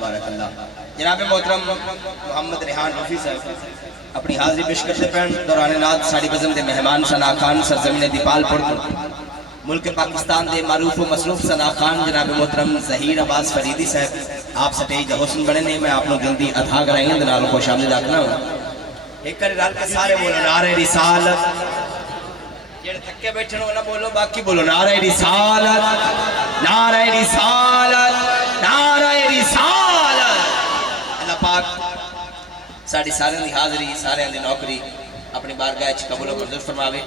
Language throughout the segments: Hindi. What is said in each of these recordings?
तबारकल्लाह। जनाब मोहतरम मोहम्मद रेहान रफी साहब अपनी हाजिरी पेश करते पैन दौरान नात साड़ी बज़म के मेहमान सना खान सरजमीन दीपालपुर मुल्क पाकिस्तान के मारूफ व मसरूफ सना खान जनाब मोहतरम ज़हीर अब्बास फरीदी साहब आप स्टेज हुस्न बने ने मैं आप लोग जल्दी अदा कराएंगे नाल खुश आमदीद आखना एक रल के सारे बोलो नारे रिसालत जेड़े थके बैठे हो ना बोलो बाकी बोलो नारे रिसालत नारे रिसालत नारे रिसालत। अल्लाह पाक साड़ी सारे की हाज़री सारे की नौकरी अपनी बारगाह च कबूल मंजूर फरमावे।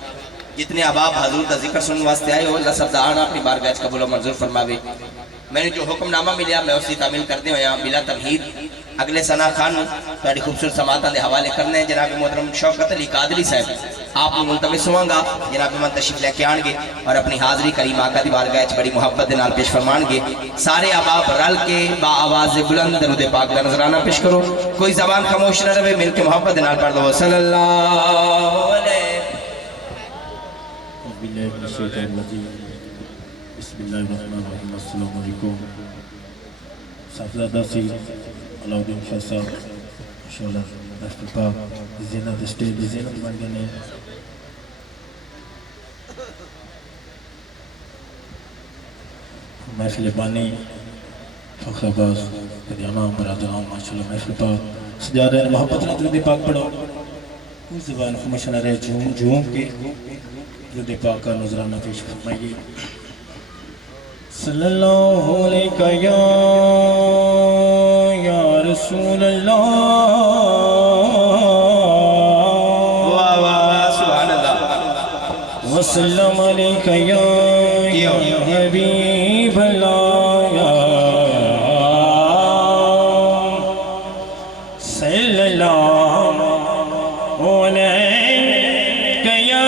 जितने अहबाब हजूर का जिक्र सुनने वास्ते आए हो अल्लाह सब दा आना अपनी बारगाह च कबूल मंजूर फरमावे। मैंने जो हुक्मनामा मिलिया मैं उसकी तामील करते हुए बिला तमहीद अगले सना खान थोड़ी खूबसूरत समाता के हवाले करने हैं। जनाब मोहतरम शौकत अली कादरी साहब आप मुलतमिस होवांगा जनाब मन तशरीफ लैके आएंगे और अपनी हाज़री करीम आका दी बारगाह च बड़ी मुहब्बत के नाल पेश फरमाएंगे। सारे अहबाब रल के बा आवाज़ बुलंद दरूद पाक दा नजराना पेश करो। कोई जबान खामोश न रहे, मिलके मोहब्बत के नाल पढ़ दो सल्लल्लाहु अलैहि अलाउद्दीन शाह साहब इंशाअल्लाह राष्ट्र पाक ज़ीनत स्टेज ज़ीनत बन गए महफिल बानी फखराबाज कदियामा बरादरान माशाअल्लाह महफिल पाक सजा रहे मोहब्बत ना दरूद पाक पढ़ो उस ज़बान खामोश न रहे झूम झूम के दरूद पाक का नजराना पेश फरमाइए। सल्लल्लाहु अलैहि या रसूल अल्लाह वाह वाह सुभान अल्लाह वसल्लम अलैका या हबीब अल्लाह सल्लल्लाहु अलैका या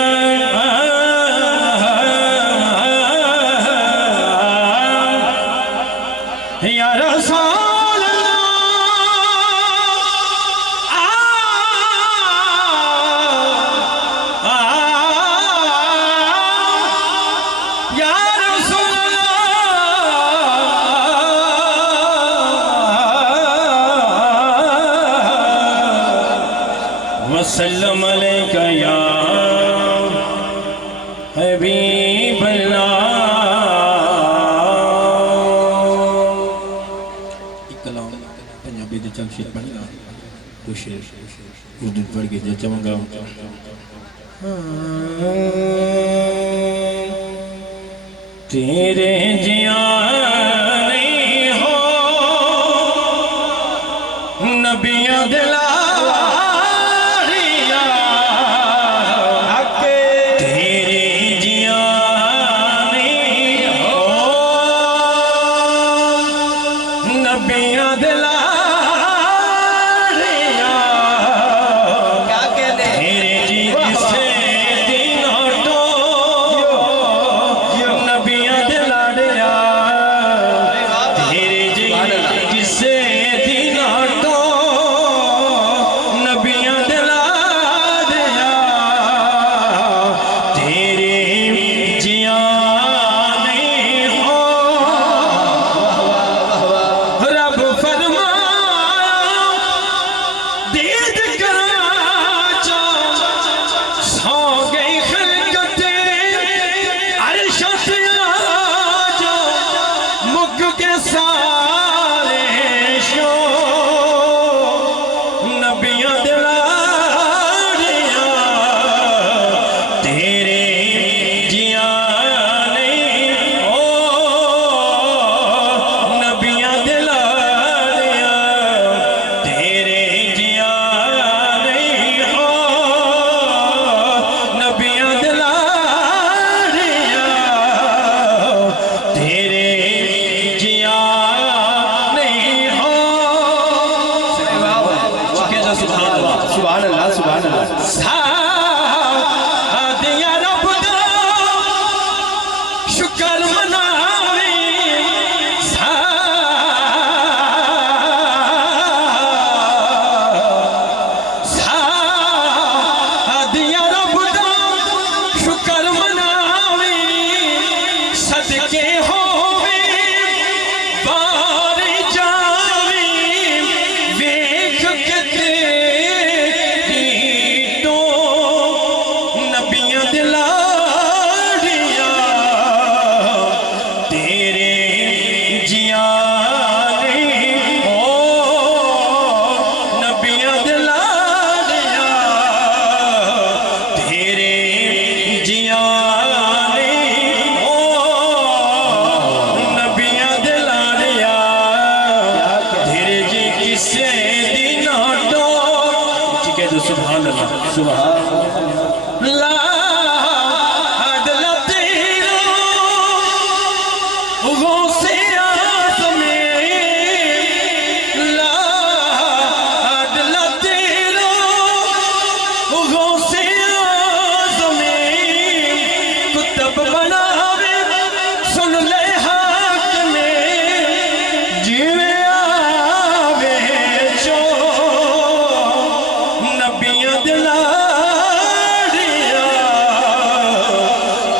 रसूल या रसूल वसल्लम अलैका या हबीब अल्लाह। पंजाबी दे चंद शेर पढ़ना दो शेर उर्दू पढ़ के जचवांगा। तेरे जिया नहीं हो नबिया दिलारिया तेरे जिया नहीं हो नबिया दिला रब फरमा सुभान लाडला तेरा गौसे आज़म लाडला तेरा गौसे आज़म कुतुब बनावे सुन ले हाक में जीवे आवे जो नबियां दिलाड़िया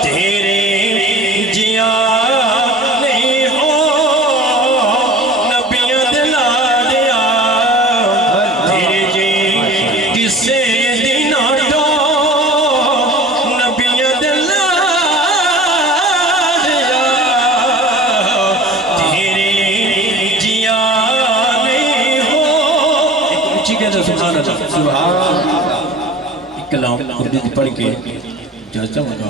तेरे जिया नहीं हो नबियां दिलाड़िया तेरे जी किसे दिना दो नबियां दिलाड़िया तेरे जिया नहीं हो एक ऊंची कहते सुभान अल्लाह सुभान कलाम उर्दू में पढ़ के जाता होगा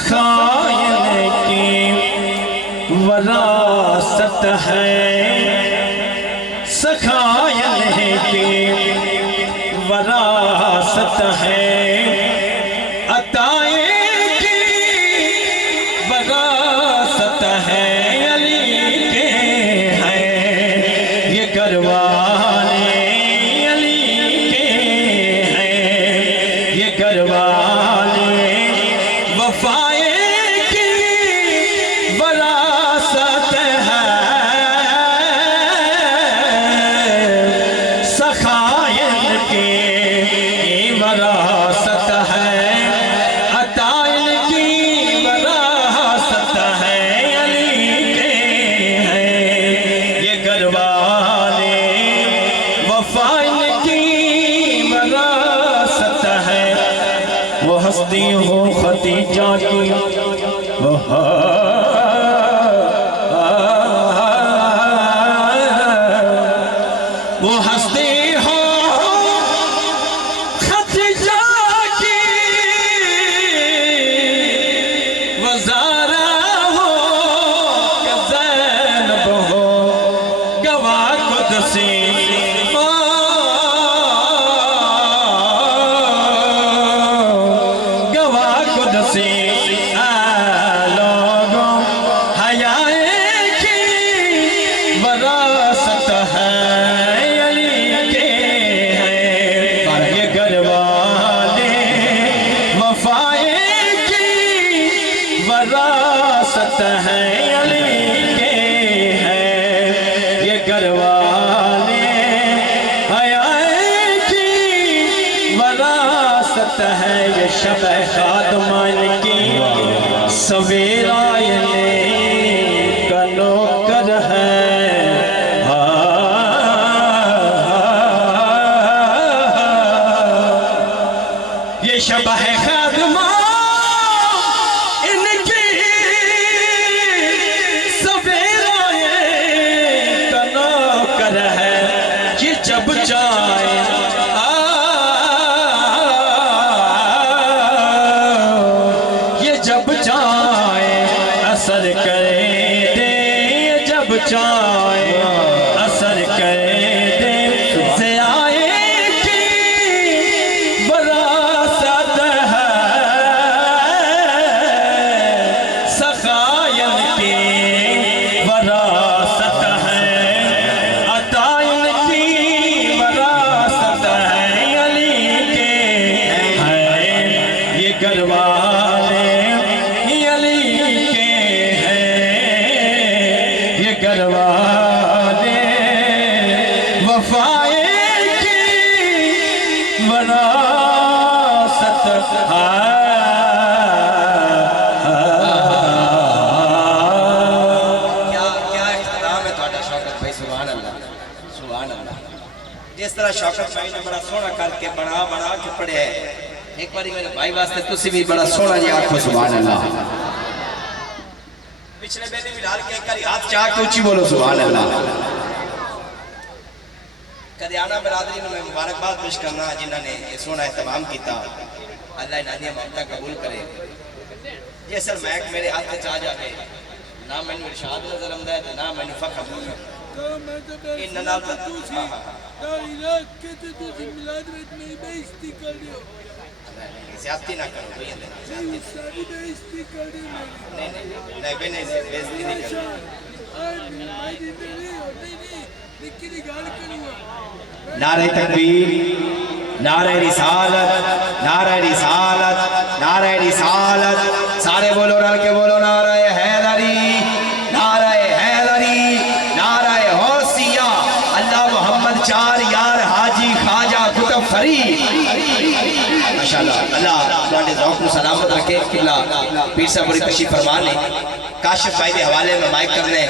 सखायन की वरासत है सखायन की वरासत है अताए की वरासत है अली के हैं ये घरवाले अली के हैं ये घरवाले वफाए की वरासत है सखायन की वरासत है अताइन की वरासत है अली के हैं ये घरवाले वफाइन की वरासत है वो हस्ती हो खदीजा की वो हस्ती हो खदीजा की वो ज़ारा हो कि ज़ैनब हो गवाह कुदसी गवाह कुदसी लोगों हयाए की वरासत है अली के हैं ये घरवाले वफाए की वरासत है अली के हैं ये घरवाले हयाए की वरासत है ये शब खादमान की सवेरा का नौकर है ये शब है खादमा इनकी सवेरा का नौकर है ये जब जाए ये जब जाए असर करे दे जब जाए असर करे दे से आए की वरासत है सखायन की वरासत है अताइन की वरासत है अली के हैं ये घरवाले अली के हैं ये घरवाले वफाए की वरासत है क्या क्या इख्तिताम है ਤੁਹਾਡਾ शौकत भाई सुभान अल्लाह सुभान अल्लाह जिस तरह शौकत भाई ने बड़ा सोहना करके बना के पढ़िया है एक बारी मेरे भाई वास्ते तुसी भी बड़ा सोहना जी आखो सुभान अल्लाह पिछले बेटे भी डाल के एक बारी हाथ चाह के ऊंची बोलो सुभान अल्लाह कदियाना बरादरी में मैं मुबारकबाद पेश करना जिन्होंने ये सोना एहतमाम किया अल्लाह इन्हां दी ममता कबूल करे ये सर मैक मेरे हाथ में आ जाए ना मैंने इरशाद नजर आंदा है ना मैंने फखर इन नाल ज्यादती ना करो भैया नहीं बेने बेइज्जती नहीं करो नारे तकबीर नारे रिसालत नारे रिसालत नारे रिसालत सारे बोलो रल के बोलो नारे हैदरी नारे हैदरी नारे हौसिया अल्लाह मोहम्मद चार यार हाजी ख्वाजा कुतुब फरीद माशाअल्लाह अल्लाह तुम्हारे ज़ौक़ को सलामत रखे किला पीर साहब बड़ी तशरीफ फरमान ने काशिफ भाई के हवाले में माइक करने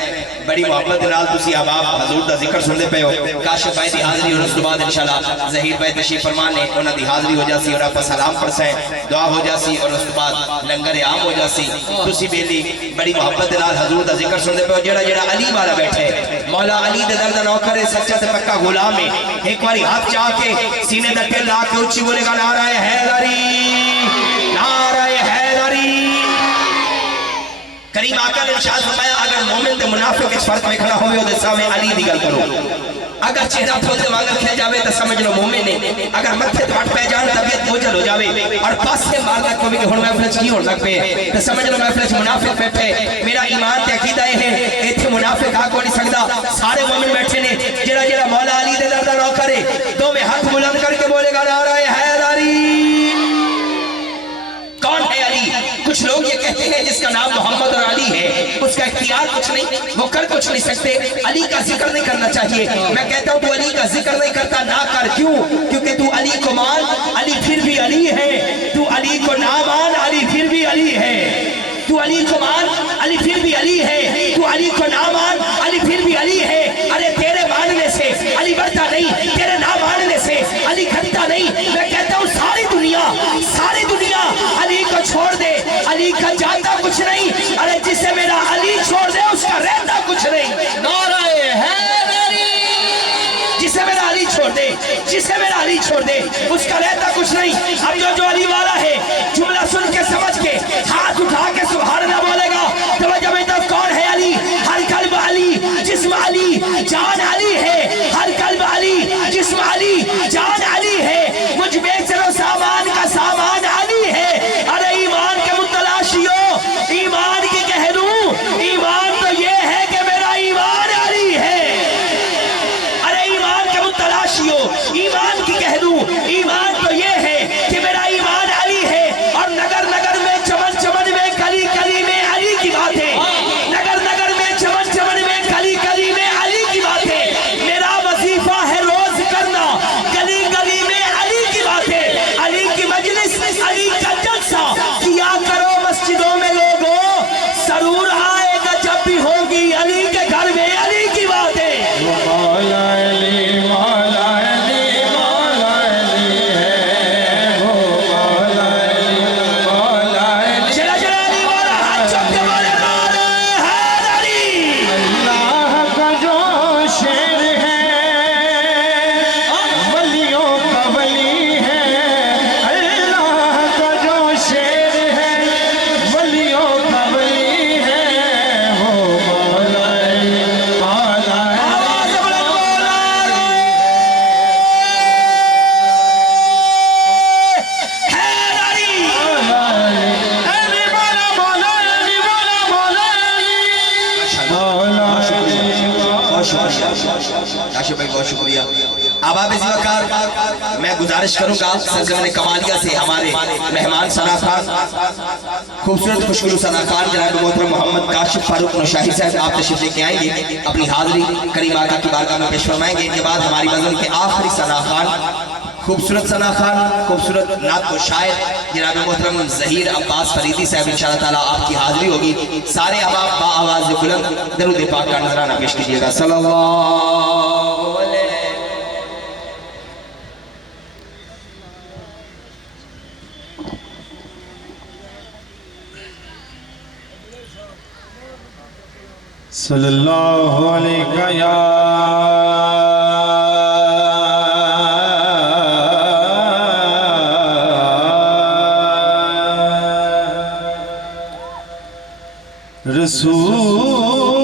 बड़ी मोहब्बत नाल तुसी अहबाब हजूर दा जिक्र सुनते पे हो काशिफ भाई की हाज़री और उस तो बाद इंशाअल्लाह ज़हीर भाई तशरीफ फरमान ने उन्हां दी हाज़री हो जासी और आपका सलाम पढ़से दुआ हो जासी और उस तो बाद लंगर आम हो जासी तुसी बेली बड़ी मोहब्बत नाल हजूर दा जिक्र सुनते पे हो जेड़ा जेड़ा अली वाला बैठे मौला अली दे दर दा नौकर है सच्चा ते पक्का गुलाम है एक बारी हाथ चाह के सीने दा टिल ला के ऊंची बोलेगा नारा हैदरी नारा हैदरी करीम आका ने इरशाद फरमाया अगर मोमिन ते मुनाफिक विच फर्क देखना होवे ओदे सामने अली दी गल करो अगर चेहरा थोड़े वांगर खिल जावे तो समझ लो मोमिन है अगर मत्थे ते पै जान तबीयत बोझल हो जावे और पासे मार लग पवे कि हुन महफिल च की होण लग पे तो समझ लो महफिल च मुनाफिक बैठे मेरा ईमान ते अकीदा है इथे मुनाफिक आ को नहीं सकदा सारे मोमिन बैठे ने जेड़ा जेड़ा मौला अली दे दर दा नौकर है दो में हाथ बुलंद करके बोलेगा नारा हैदरी कौन है अली कुछ लोग ये कहते हैं जिसका नाम मोहम्मद और अली है उसका इख्तियार कुछ नहीं वो कर कुछ नहीं सकते अली का जिक्र नहीं करना चाहिए मैं कहता हूँ तू अली का जिक्र नहीं करता ना कर क्यों क्योंकि तू अली को मान अली फिर भी अली है तू अली को ना मान अली फिर भी अली है तू अली को मान अली फिर भी अली है तू अली को ना मान अली फिर भी अली है अरे तेरे मानने से अली बढ़ता नहीं तेरे ना मानने से अली घटता नहीं मैं कहता हूँ सारी दुनिया अली को छोड़ दे अली का जाता कुछ नहीं अरे जिसे मेरा अली छोड़ दे उसका रहता कुछ नहीं नारा हैदरी जिसे मेरा अली छोड़ दे जिसे मेरा अली छोड़ दे उसका रहता कुछ नहीं अब जो अली वाला है जुमला सुन के समझ के हाथ उठा के सुभान अल्लाह बोलेगा तो जब तक कौन है अली हर कल्ब अली जिस्म अली जान अली है हर कल्ब अली जिस्म अली जान अली है मुझ बेचरो सामान का सामान अली है अरे ईमान के मुतलाशियों ईमान की कह दूं ईमान तो ये है कि मेरा ईमान अली है अरे ईमान के मुतलाशियों ईमान की कह दूं ईमान तो ये है कि मेरा ईमान अली है और नगर नगर में चमन चमन में कली कली में अली की बात है नगर नगर में चमन चमन में कली कली में अली की बात है मेरा वजीफा है रोज करना गली गली में अली की बात है अली की मजलिस अली का जलसा किया करो मस्जिदों में लोगों जरूर आएगा जब भी होगी अली के घर में अली की बात है मौला अली मौला अली मौला अली है वो मौला अली चला चला अली वाला हाथ चुप के बोले नारे हैदरी अल्लाह का जो शेर है वलियों का वली है अल्लाह का जो शेर है वलियों का वली है वो मौला अली मौला अली आवाज बुलंद बोला हैदरी अली मौला मौला अली मौला मौला अली मौला अली बहुत शुक्रिया काशिफ भाई बहुत शुक्रिया आबाब इस वकार मैं गुजारिश करूंगा सरजमीन कमालिया से हमारे मेहमान सना खान खूबसूरत खुशबू सना खान जनाब मोहतरम मोहम्मद काशिफ फारूक नौशाही साहब आप तशरीफ लेके आएंगे अपनी हाजिरी करीम आका की बारगाह में पेश फरमाएंगे इनके बाद हमारी गजल के आखिरी सना खान खूबसूरत सना खान खूबसूरत नात को शायर जनाब मोहतरम ज़हीर अब्बास फरीदी साहब इंशाअल्लाह ताला आपकी हाजिरी होगी सारे अहबाब बा आवाज़ बुलंद दरूद पाक का नजराना पेश कीजिएगा सल्लल्लाहु अलैहि सल्लल्लाहु अलैहि या रसूल रसूल